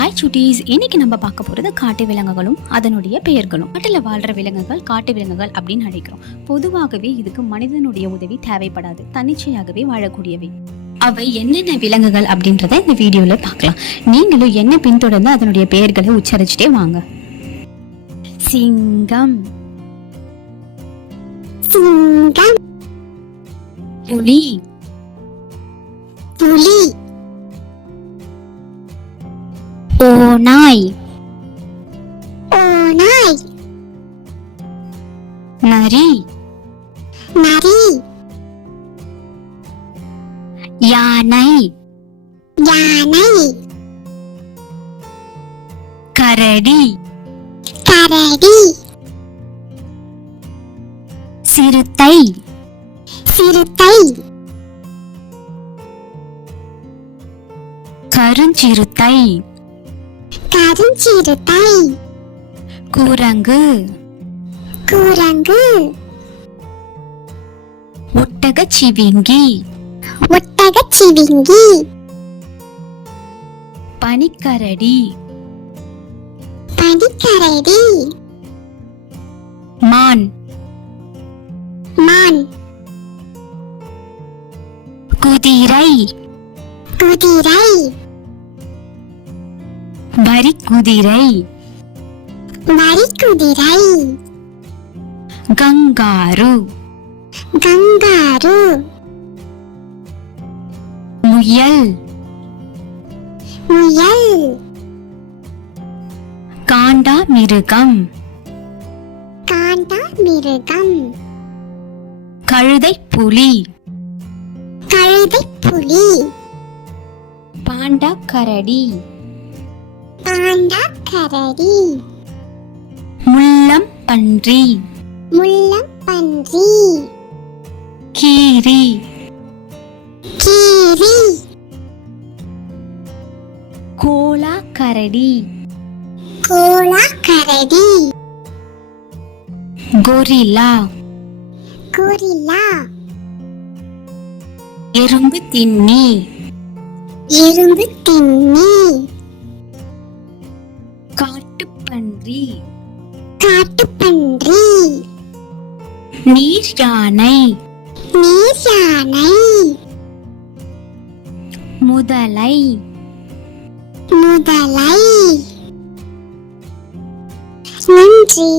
Hi சுட்டீஸ், இன்னைக்கு நம்ம பார்க்க போகிறது காட்டு விலங்குகளும் அதனுடைய பெயர்களும். காட்டில் வாழ்கிற விலங்குகள் காட்டு விலங்குகள் அப்படின்னு அழைக்கிறோம். பொதுவாகவே இதுக்கு மனிதனுடைய உதவி தேவைப்படாது, தன்னிச்சையாகவே வாழக்கூடியவை. அவை என்னென்ன விலங்குகள் அப்படின்றத இந்த வீடியோவில் பார்க்கலாம். நீங்களும் என்ன பின்தொடர்ந்து அதனுடைய பெயர்களை உச்சரிச்சுட்டே வாங்க. சிங்கம், சிங்கம், புலி, புலி, ஓநாய், ஓநாய், நரி, நரி, யானை, யானை, கரடி, கரடி, சிறுத்தை, சிறுத்தை, கருஞ்சிறுத்தை, கருஞ்சிறுத்தை, குரங்கு, குரங்கு, ஒட்டகச்சிவிங்கி, ஒட்டகச்சிவிங்கி, பனிக்கரடி, பனிக்கரடி, மான், மான், குதிரை, குதிரை, வரிக்குதிரை, வரிக்குதிரை, கங்காரு, கங்காரு, முயல், முயல், காண்டாமிருகம், காண்டாமிருகம், கழுதைப்புலி, கழுதைப்புலி, பாண்டாக்கரடி, பாண்டாக்கரடி, முள்ளம்பன்றி, முள்ளம்பன்றி, கீரி, கீரி, கோலாக்கரடி, கோலாக்கரடி, கொரில்லா, கொரில்லா, எறும்பு தின்னி, எறும்பு தின்னி, காட்டுப்பன்றி, காட்டுப்பன்றி, நீர் யானை, நீர் யானை, முதலை, முதலை. நன்றி.